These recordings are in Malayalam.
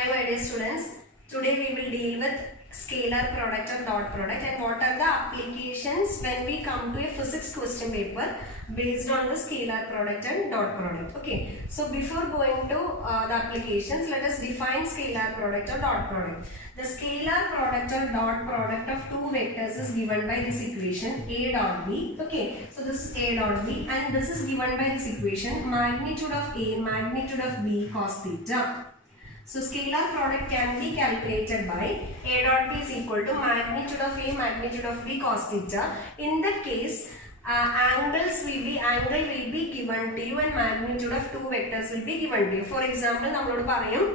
Hi my dear students, today we will deal with scalar product and dot product and what are the applications when we come to a physics question paper based on the scalar product and dot product. Okay, so before going to the applications, let us define scalar product or dot product. The scalar product or dot product of two vectors is given by this equation A dot B. Okay, so this is A dot B and this is given by this equation magnitude of A, magnitude of B cos theta. So scalar product can be calculated by A dot B is equal to magnitude of A, magnitude of B cos theta. In that case, angle will be given to you and magnitude of two vectors will be given to you. For example, nammalodu parayum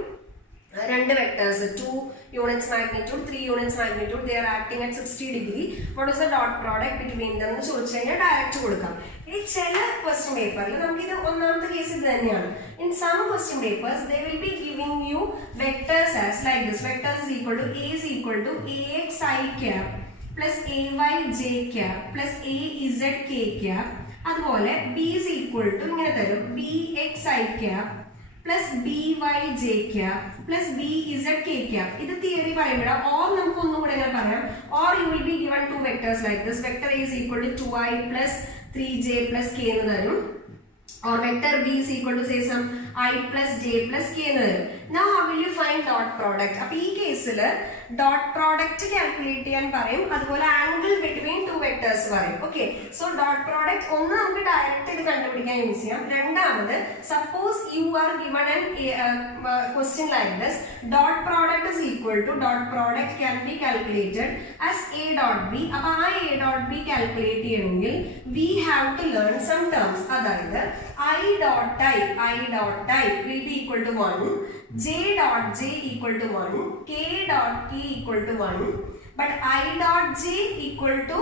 രണ്ട് vectors 2 units magnitude 3 units magnitude they are acting at 60 degree. What is the dot product between them എന്ന് ചോദിച്ചു കഴിഞ്ഞാൽ ഡയറക്റ്റ് കൊടുക്കാം. ഇനി ചില ക്വസ്റ്റ്യൻ പേപ്പറിൽ നമുക്ക് ഇത് ഒന്നാമത്തെ കേസ് ഇത് തന്നെയാണ്. In some question papers they will be giving you vectors as like this. Vectors is equal to A is equal to AX I cap plus AY J cap plus AZ K cap. അതുപോലെ B is equal to ഇങ്ങനെ തരും BX I cap plus by j cap plus bz k cap. This is theory parayumbada or namukku onnu kude engane parayam or you will be given two vectors like this. Vector A is equal to 2i plus 3j plus k ennu tharum or vector B is equal to say some I plus j plus k ennu tharum. Now how will you find dot product? Appo ee case il dot product calculate cheyan parayum adupole angle between two vectors parayum. Okay, so dot product onnu namukku direct idu kandupidikkan use cheyam. Rendamathu, suppose you are given an question like this, dot product is equal to dot product can be calculated as A dot B. appo A dot B calculate cheyanengil we have to learn some terms. Adayithu I dot I will be equal to 1, j dot j equal to 1, k dot k equal to 1, but I dot j equal to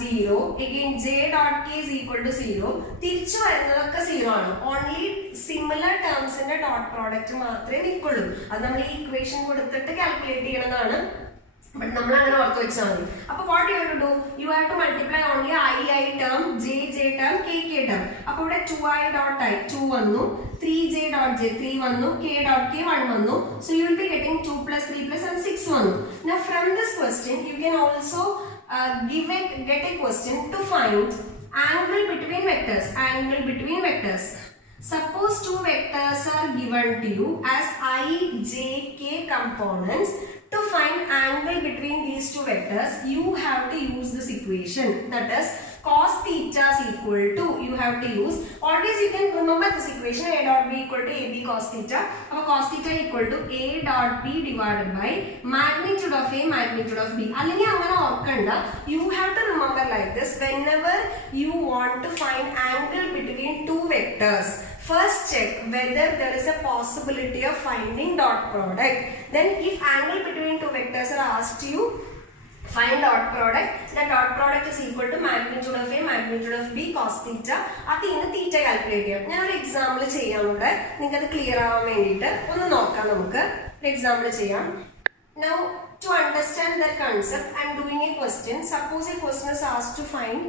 0, again j dot k is equal to 0. തിരിച്ചു വരുന്നതൊക്കെ 0 ആണ്. ഓൺലി സിമിലർ ടേംസിന്റെ ഡോട്ട് പ്രോഡക്റ്റ് മാത്രമേ നിൽക്കുള്ളൂ. അത് നമ്മൾ ഈ ഇക്വേഷൻ കൊടുത്തിട്ട് കാൽക്കുലേറ്റ് ചെയ്യണതാണ്. But നമ്മൾ അങ്ങനെ ഓർത്ത് വെച്ചാൽ മതി. അപ്പോൾ what you have to do, you have to multiply only I term, j term, k term. അപ്പോൾ ഇവിടെ 2i dot I 2 വന്നു, 3j dot j 3 വന്നു, k dot k 1 വന്നു. So you will be getting 2 plus 3 plus and 6 വന്നു. Now from this question you can also get a question to find angle between vectors. Suppose two vectors are given to you as I, j, k components. To find angle between these two vectors, you have to use this equation. That is cos theta is equal to, you have to use, always you can remember this equation, A dot B equal to AB cos theta. Cos theta equal to A dot B divided by magnitude of A, magnitude of B. Allengi angana orkanda, you have to remember like this. Whenever you want to find angle between two vectors, first check whether there is a possibility of finding dot product. Then if angle between two vectors are asked you, find dot product. The dot product is equal to magnitude of A, magnitude of B cos theta. That is theta calculate cheyam. I will example cheyam ude. Ningalku clear avan vendite onnu nokkam namukku example cheyam. Now to understand that concept, I am doing a question. Suppose a question is asked to find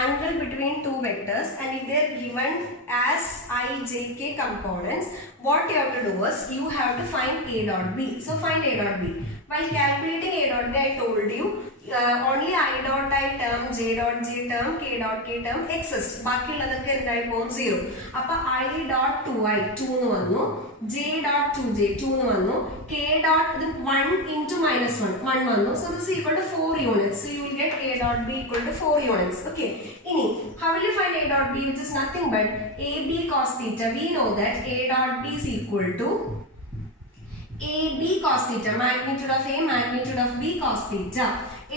angle between two vectors and if they are given as I, j, k components, what you have to do is you have to find A dot B. So find A dot B. While calculating A dot B, I told you only I dot I term, j dot j term, k dot k term exists. ബാക്കിയുള്ളതൊക്കെ എന്തായി പോകും 0. അപ്പോൾ I dot 2i 2 എന്ന് വന്നു, j dot 2j 2 എന്ന് വന്നു, k dot ഇത് 1 into minus 1 വന്നു. So this is equal to 4 units. So you will get A dot B equal to 4 units. Okay. ഇനി how will you find A dot B, which is nothing but AB cos theta. We know that A dot B is equal to AB cos theta, magnitude of A, magnitude of B cos theta.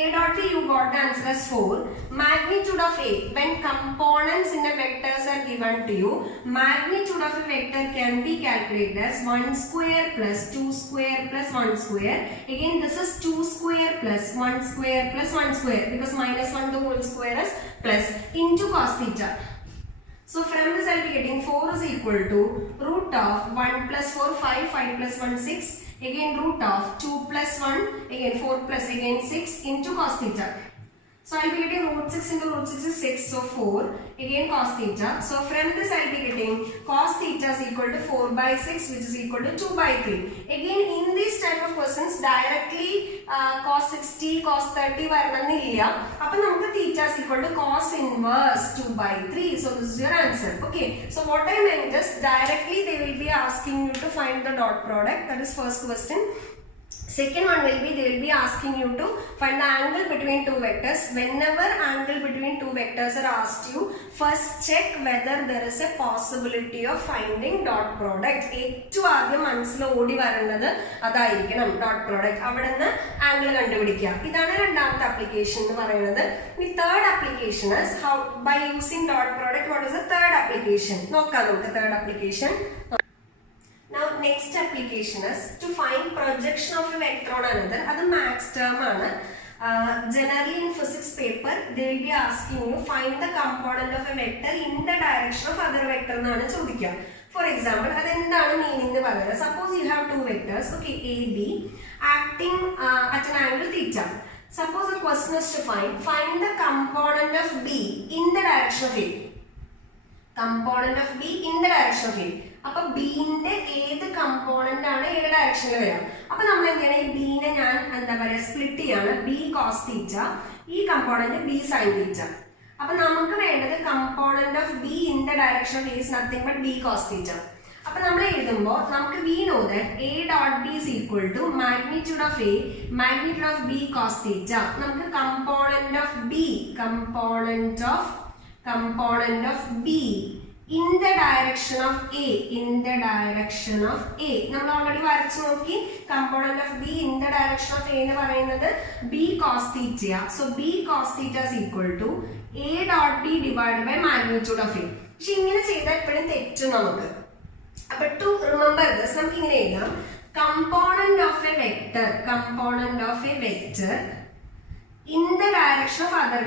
A dot B, you got the answer as 4. Magnitude of A, when components in a vectors are given to you, magnitude of a vector can be calculated as 1 square plus 2 square plus 1 square. Again this is 2 square plus 1 square plus 1 square because minus 1 the whole square is plus into cos theta. So from this I will be getting 4 is equal to root of 1 plus 4 5 plus 1 6, again root of 2 plus 1, again 4 plus again 6 into cos theta. So I'll be getting root 6 into root 6 is 6, so 4. Again cos theta. So from this I'll be getting cos theta is equal to 4 by 6, which is equal to 2 by 3. Again in these type of questions directly cos 60, cos 30 varanannilla. Appo namukku theta is equal to cos inverse 2 by 3. So this is your answer. Okay. So what I meant is directly they will be asking you to find the dot product. That is first question. Second one will be, they will be asking you to find the angle between two vectors. Whenever angle between two vectors are asked you, first check whether there is a possibility of finding dot product. ഏറ്റവും ആദ്യം മനസ്സിൽ ഓടി വരുന്നത് അതായിരിക്കണം dot product. അവിടെ നിന്ന് ആംഗിൾ കണ്ടുപിടിക്കുക. ഇതാണ് രണ്ടാമത്തെ ആപ്ലിക്കേഷൻ എന്ന് പറയുന്നത്. ഈ third application is how by using dot product. What is the third application? നോക്കാം നമുക്ക് third application. Now next application is to find projection of a vector on another. That is max term. Generally in physics paper they will be asking you find the component of a vector in the direction of other vector. For example, that is meaning. Suppose you have two vectors, okay, A, B, acting at an angle theta. Suppose the question is to find the component of B in the direction of A. Component of B in the direction of A. അപ്പോൾ ബിന്റെ ഏത് കമ്പോണന്റ് ആണ് ഏത് ഡയറക്ഷനിൽ വരിക. അപ്പൊ നമ്മൾ എന്ത് ചെയ്യണം, ഈ ബിനെ ഞാൻ എന്താ പറയുക സ്പ്ലിറ്റ് ചെയ്യാണ്. ബി കോസ് തീറ്റ, ഈ കമ്പോണന്റ് ബി സൈൻ തീറ്റ. അപ്പൊ നമുക്ക് വേണ്ടത് component of B in the direction of A is nothing but B cos theta. അപ്പൊ നമ്മൾ എഴുതുമ്പോൾ നമുക്ക് we know that A dot B is equal to magnitude of A magnitude of B cos theta. നമുക്ക് component of B in the direction of A, നമ്മൾ ഓൾറെഡി വരച്ചു നോക്കി. Component of B in the direction of A എന്ന് പറയുന്നത് B cos theta. So B cos theta is equal to A dot B divide by magnitude of A. പക്ഷെ ഇങ്ങനെ ചെയ്താൽ എപ്പോഴും തെറ്റും നമുക്ക്. അപ്പൊ ടു റിമെമ്പർ ദിസ് നമുക്ക് ഇങ്ങനെ എഴുതാം, component of a vector in the direction of other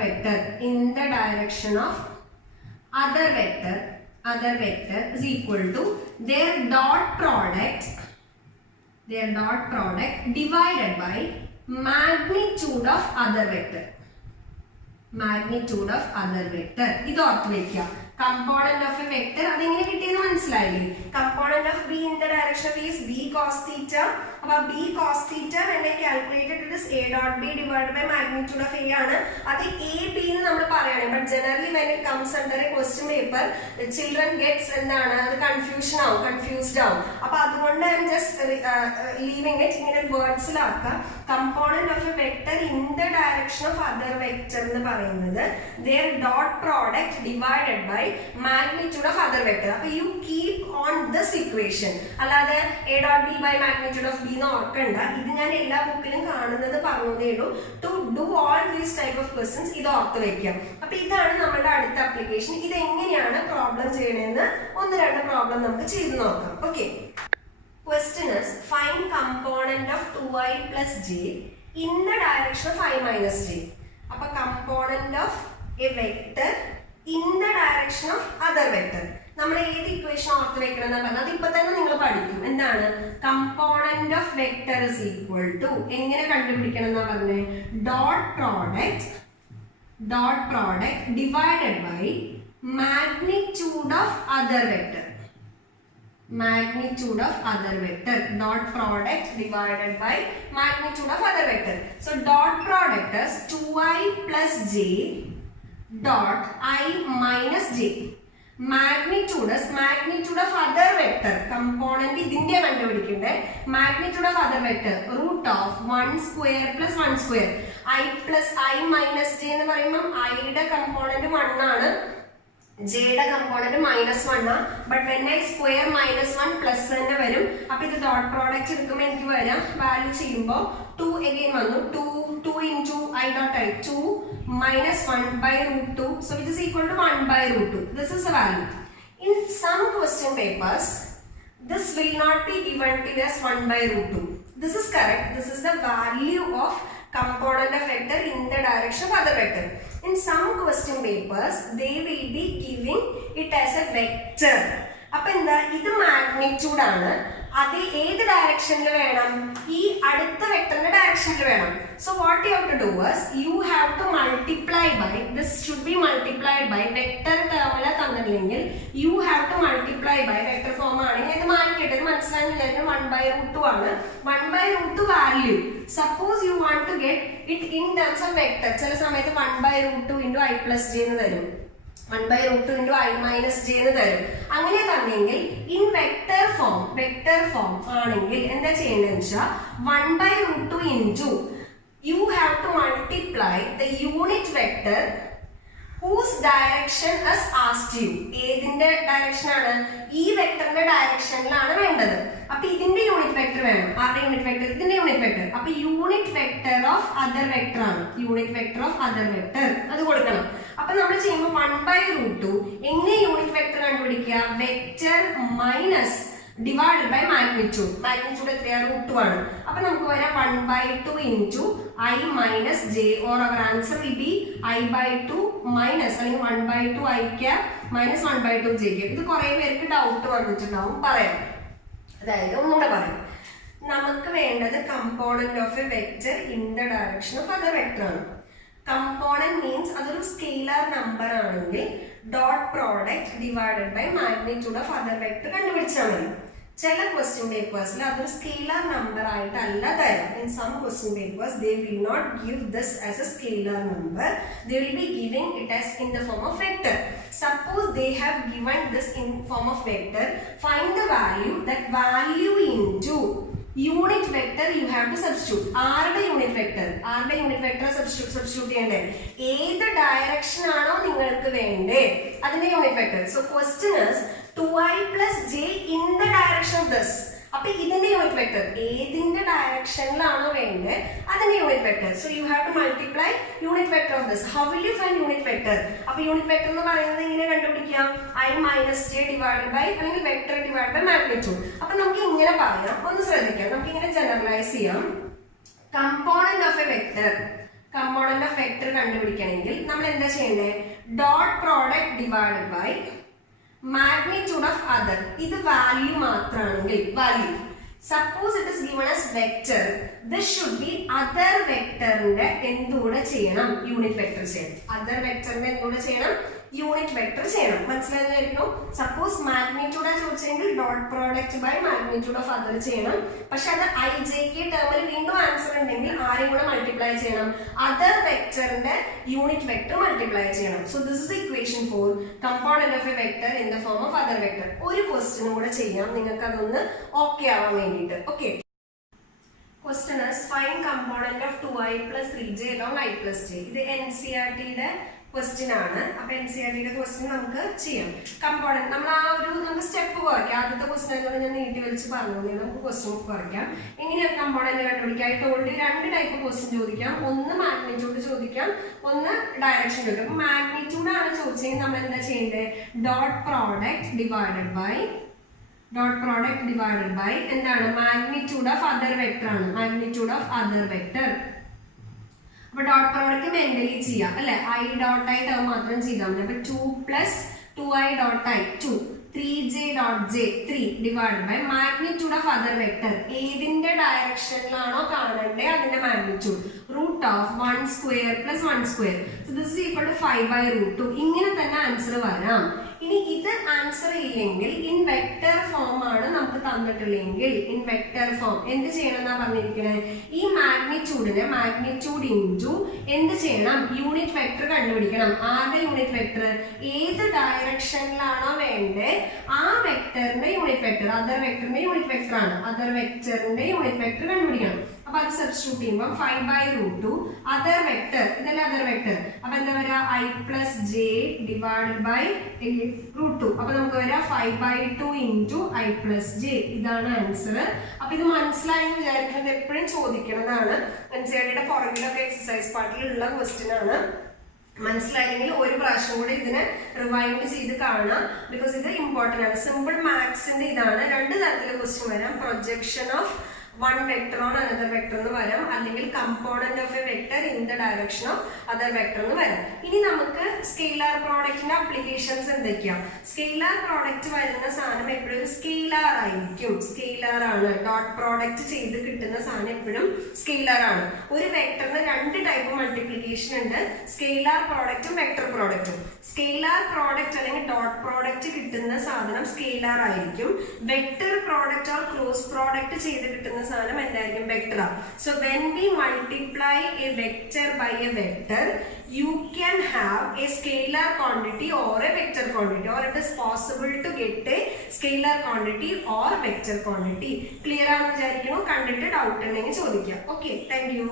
vector is equal to their dot product divided by magnitude of other vector. ഇത് ഓർത്ത് വെക്കുക. കമ്പോണന്റ് ഓഫ് എ വെക്ടർ അതെങ്ങനെ കിട്ടിയെന്ന് മനസ്സിലായില്ലേ? Component of B in the direction of is B cos theta. അപ്പൊ B cos theta when I calculated it is a dot b divided by magnitude of a ആണ്. അത് a b എന്ന് നമ്മൾ പറയണം. But generally when it comes under a question paper the children gets എന്താണ് അത് confused ആവും. അപ്പൊ അതുകൊണ്ട് I am just leaving it ഇങ്ങനെ വേർഡ്സിലാക്കുക. Component of a vector in the direction of other vector എന്ന് പറയുന്നത് their dot product divided by magnitude of other vector. അപ്പൊ you keep on this equation. അല്ലാതെ a dot b by magnitude of b എന്ന് ഓർക്കണ്ട. ഇത് ഞാൻ എല്ലാ ബുക്കിലും കാണുന്നത് പറഞ്ഞതേ ഉള്ളൂ. To do all these type of questions ഇത് ഓർത്ത് വെക്കാം. അപ്പൊ ഇതാണ് നമ്മുടെ അടുത്ത ആപ്ലിക്കേഷൻ. ഇത് എങ്ങനെയാണ് പ്രോബ്ലം ചെയ്യണമെന്ന് ഒന്ന് രണ്ട് പ്രോബ്ലം നമുക്ക് ചെയ്ത് നോക്കാം. Okay, question is find component of 2i plus j in the direction of I minus j. അപ്പൊ component of a vector in the direction of other vector. നമ്മൾ ഏത് ഇക്വേഷൻ ഓർത്ത് വെക്കണം എന്ന് പറഞ്ഞാൽ അതിപ്പോ തന്നെ നിങ്ങൾ പഠിക്കും. എന്താണ് component of vector is equal to എങ്ങനെ കണ്ടുപിടിക്കണം എന്നാ പറഞ്ഞേ, dot product divided by magnitude of other vector. Dot product divided by magnitude of other vector. So dot product is 2i plus j dot I minus j. Magnitude is magnitude of other vector. Component ഇതിന്റെ കണ്ടുപിടിക്കണ്ടേ. Magnitude of other vector root of 1 square plus 1 square. I plus I minus j എന്ന് പറയുമ്പോൾ I യുടെ കമ്പോണന്റ് 1 ആണ്, j യുടെ കമ്പോണന്റ് -1 ആണ്. But when I square -1 plus തന്നെ വരും. അപ്പൊ ഇത് ഡോട്ട് പ്രോഡക്റ്റ് എടുക്കുമ്പോൾ എനിക്ക് വരാം വാല്യൂ ചെയ്യുമ്പോൾ 2 again വന്നു. 2 into I dot I 2 minus 1 by root 2. So which is equal to 1 by root 2. This is the value. In some question papers, this will not be given to as 1 by root 2. This is correct. This is the value of component of vector in the direction of other vector. In some question papers, they will be giving it as a vector. അപ്പൊ എന്താ ഇത് മാഗ്നിറ്റ്യൂഡ് ആണ്, അത് ഏത് ഡയറക്ഷനിൽ വേണം? ഈ അടുത്ത വെക്ടറിന്റെ ഡയറക്ഷനിൽ വേണം. So what you have to do is you have to multiply by, this should be multiplied by, vector ടേമിൽ തന്നില്ലെങ്കിൽ you have to multiply by, vector form ആണെങ്കിൽ ഇത് മാറ്റിയിട്ട് ഇത് മനസ്സിലായെന്ന് വിചാരിക്കും 1/√2 ആണ്. 1/√2 value suppose you want to get it in terms of vector, ചില സമയത്ത് 1/√2 into i plus j എന്ന് തരും, 1/√2 into i minus j എന്ന് തരും. അങ്ങനെ തന്നെങ്കിൽ ഇൻ വെക്ടർ ഫോം ആണെങ്കിൽ എന്താ ചെയ്യേണ്ടതെന്ന് വെച്ചാൽ 1/√2 into you have to multiply the unit vector whose direction is asked you. ഏതിന്റെ ഡയറക്ഷൻ ആണ്? ഈ വെക്ടറിന്റെ ഡയറക്ഷനിലാണ് വേണ്ടത്. അപ്പൊ ഇതിന്റെ യൂണിറ്റ് വെക്ടർ വേണം. ആരുടെ യൂണിറ്റ് വെക്ടർ? ഇതിന്റെ യൂണിറ്റ് വെക്ടർ. അപ്പൊ unit vector of other vector ആണ്. Unit vector of other vector അത് കൊടുക്കണം. അപ്പൊ നമ്മൾ ചെയ്യുമ്പോൾ 1/√2 എങ്ങനെ യൂണിറ്റ് വെക്ടർ കണ്ടുപിടിക്കുക? Vector minus divided by magnitude. Magnitude എത്രയാ? √2 ആണ്. അപ്പൊ നമുക്ക് വരാം 1/2 into i minus j, or our answer will be i/2 minus അല്ലെങ്കിൽ 1/2 i cap minus 1/2 j cap. ഇത് കുറെ പേർക്ക് ഡൗട്ട് വന്നിട്ടുണ്ടാവും, പറയാം. അതായത് ഒന്നുകൂടെ പറയാം. നമുക്ക് വേണ്ടത് component of a vector in the direction of other vector ആണ്. കമ്പോണന്റ് മീൻസ് അതൊരു സ്കെയിലർ നമ്പർ ആണെങ്കിൽ dot product divided by magnitude of other vector കണ്ടുപിടിച്ചാൽ മതി. ചില ക്വസ്റ്റ്യൻ പേപ്പേഴ്സിൽ അതൊരു സ്കെയിലർ നമ്പർ ആയിട്ടല്ല തരാം. In some question papers they will not give this as a scalar number, they will be giving it as in the form of vector. Suppose they have given this in form of vector, find the value, that value into unit vector you have to substitute. ആരുടെ യൂണിറ്റ് വെക്ടർ സബ്സ്റ്റിറ്റ്യൂട്ട് ചെയ്യണ്ടേ? ഏത് ഡയറക്ഷൻ ആണോ നിങ്ങൾക്ക് വേണ്ടേ അതിന്റെ unit vector. So question is 2i plus j in the direction of this. അപ്പൊ ഇതിന്റെ യൂണിറ്റ് വെക്ടർ ഏതിന്റെ ഡയറക്ഷനിലാണോ വേണ്ടത് അതിന്റെ unit vector. So you have to multiply unit vector of this. How will you find unit vector? അപ്പൊ യൂണിറ്റ് വെക്ടർ എന്ന് പറയുന്നത് എങ്ങനെ കണ്ടുപിടിക്കാം? i minus j divided by അല്ലെങ്കിൽ വെക്ടർ ഡിവൈഡ് ബൈ മാഗ്നിറ്റ്യൂഡ്. അപ്പൊ നമുക്ക് ഇങ്ങനെ പറയാം, ഒന്ന് ശ്രദ്ധിക്കാം, നമുക്ക് ഇങ്ങനെ ജനറലൈസ് ചെയ്യാം. കമ്പോണന്റ് ഓഫ് എ വെക്ടർ കണ്ടുപിടിക്കണമെങ്കിൽ നമ്മൾ എന്താ ചെയ്യണ്ടേ? Dot product divided by magnitude of other. ഇത് വാല്യൂ മാത്രമാണെങ്കിൽ value. Suppose it is given as vector, this should be other വെക്ടറിന്റെ എന്തുകൂടെ ചെയ്യണം? യൂണിറ്റ് വെക്ടർ ചെയ്യണം. അതർ വെക്ടറിന്റെ എന്തുകൂടെ ചെയ്യണം? യൂണിറ്റ് വെക്ടർ ചെയ്യണം. മനസ്സിലായിരുന്നു? സപ്പോസ് മാഗ്നിറ്റ്യൂഡ് ചോദിച്ചെങ്കിൽ dot product by magnitude of other ചെയ്യണം. പക്ഷെ അത് ijk ടേമിൽ വീണ്ടും ആൻസർ ഉണ്ടെങ്കിൽ ആരെയും കൂടെ മൾട്ടിപ്ലൈ ചെയ്യണം? അതർ വെക്ടറിന്റെ യൂണിറ്റ് വെക്ടർ മൾട്ടിപ്ലൈ ചെയ്യണം. So this is equation for component of a vector in the form of other vector. ഒരു ക്വസ്റ്റ്യനും കൂടെ ചെയ്യാം നിങ്ങൾക്ക് അതൊന്ന് ഓക്കെ ആവാൻ വേണ്ടിയിട്ട്. Okay, question is find component of 2i plus 3j along i plus j. ഇത് NCERTയുടെ ക്വസ്റ്റ്യൻ ആണ്. അപ്പൊ NCERTയുടെ ക്വസ്റ്റ്യൻ നമുക്ക് ചെയ്യാം. കമ്പോണന്റ് നമ്മൾ നമുക്ക് സ്റ്റെപ്പ് കുറയ്ക്കാം. ആദ്യത്തെ ക്വസ്റ്റ്യൻ ഞാൻ നീട്ടി വലിച്ച് പറഞ്ഞു, നമുക്ക് ക്വസ്റ്റ്യൻ കുറയ്ക്കാം. എങ്ങനെയാണ് കമ്പോണന്റ് കണ്ടുപിടിക്കുക? ആയി ടോൾഡ് 2 ടൈപ്പ് ക്വസ്റ്റ്യൻ ചോദിക്കാം. ഒന്ന് മാഗ്നിറ്റ്യൂഡ് ചോദിക്കാം, ഒന്ന് ഡയറക്ഷൻ ചോദിക്കാം. അപ്പൊ മാഗ്നിറ്റ്യൂഡ് ആണ് ചോദിച്ചെങ്കിൽ നമ്മൾ എന്താ ചെയ്യേണ്ടത്? ഡോട്ട് പ്രോഡക്റ്റ് ഡിവൈഡഡ് ബൈ എന്താണ്? മാഗ്നിറ്റ്യൂഡ് ഓഫ് അതർ വെക്ടർ ആണ്. Magnitude of other vector. അപ്പൊ ഡോട്ട് പ്രോഡക്റ്റ് മെന്റലി ചെയ്യാം അല്ലെ? i ഡോട്ട് i ടേം മാത്രം ചെയ്താൽ മതി. അപ്പൊ 2 plus 2i dot i 2, 3j dot j 3 divided by magnitude of other vector. ഏതിന്റെ ഡയറക്ഷനിലാണോ കാണണ്ടേ അതിന്റെ magnitude. Root of 1 square plus 1 square. So this is equal to 5/√2. ഇങ്ങനെ തന്നെ ആൻസർ വരാം. ഇനി ഇത് ആൻസർ ഇല്ലെങ്കിൽ ഇൻ വെക്ടർ ഫോം ആണ് നമുക്ക് തന്നിട്ടില്ലെങ്കിൽ ഇൻ വെക്ടർ ഫോം എന്ത് ചെയ്യണം എന്നാ പറഞ്ഞിരിക്കുന്നത്? ഈ മാഗ്നിറ്റ്യൂഡിനെ മാഗ്നിറ്റ്യൂഡ് ഇൻറ്റു എന്ത് ചെയ്യണം? യൂണിറ്റ് വെക്ടർ കണ്ടുപിടിക്കണം. ആരുടെ യൂണിറ്റ് വെക്ടർ? ഏത് ഡയറക്ഷനിലാണോ വേണ്ടേ ആ വെക്ടറിന്റെ യൂണിറ്റ് വെക്ടർ. അതർ വെക്ടറിന്റെ യൂണിറ്റ് വെക്ടർ ആണ്. അതർ വെക്ടറിന്റെ യൂണിറ്റ് വെക്ടർ കണ്ടുപിടിക്കണം. അപ്പൊ അത് സബ്സ്റ്റിറ്റ്യൂട്ട് ചെയ്യുമ്പോൾ 5/√2 അതർ വെക്ടർ, ഇതല്ലേ അതർ വെക്ടർ. അപ്പൊ എന്താ വരാ? i plus j divided by √2. അപ്പൊ നമുക്ക് വരാ 5/2 into i plus j. ഇതാണ് ആൻസർ. അപ്പൊ ഇത് മനസ്സിലായെന്ന് വിചാരിക്കുന്നത് എപ്പോഴും ചോദിക്കുന്നതാണ്. NCERTയുടെ പുറകിലൊക്കെ എക്സസൈസ് പാർട്ടിലുള്ള ക്വസ്റ്റ്യൻ ആണ്. മനസ്സിലായില്ലെങ്കിൽ ഒരു പ്രാവശ്യം കൂടെ ഇതിനെ റിവൈൻഡ് ചെയ്ത് കാണാം. ബിക്കോസ് ഇത് ഇമ്പോർട്ടന്റ് ആണ്. സിമ്പിൾ മാത്സിന്റെ ഇതാണ്. 2 തരത്തിലുള്ള ക്വസ്റ്റ്യൻ വരാം. Projection of one vector on another vector എന്ന് വരാം, അല്ലെങ്കിൽ component of a vector in the direction of other vector എന്ന് വരാം. ഇനി നമുക്ക് സ്കെയിലാർ പ്രോഡക്റ്റിന്റെ അപ്ലിക്കേഷൻസ് എന്തൊക്കെയാ? സ്കെയിലാർ പ്രോഡക്റ്റ് വരുന്ന സാധനം എപ്പോഴും ഒരു സ്കെയിലാർ ആയിരിക്കും. സ്കെയിലാർ ആണ്. ഡോട്ട് പ്രോഡക്റ്റ് ചെയ്ത് കിട്ടുന്ന സാധനം എപ്പോഴും സ്കെയിലാർ ആണ്. ഒരു വെക്ടറിന് രണ്ട് ടൈപ്പ് മൾട്ടിപ്ലിക്കേഷൻ ഉണ്ട്, സ്കെയിലാർ പ്രോഡക്റ്റും വെക്ടർ പ്രോഡക്റ്റും. സ്കെയിലാർ പ്രോഡക്റ്റ് അല്ലെങ്കിൽ ഡോട്ട് പ്രോഡക്റ്റ് കിട്ടുന്ന സാധനം സ്കെയിലാർ ആയിരിക്കും. Vector product or cross product ചെയ്ത് കിട്ടുന്ന സാധനം എന്തായിരിക്കും? Vector. So when we multiply a vector by a vector, you can have a scalar quantity or a vector quantity, or it is possible to get a scalar quantity or vector quantity. Clear ആണെന്ന് വിചാരിക്കുന്നു. കണ്ടിട്ട് ഡൗട്ട് ഉണ്ടെങ്കിൽ ചോദിക്കാം. Okay, thank you.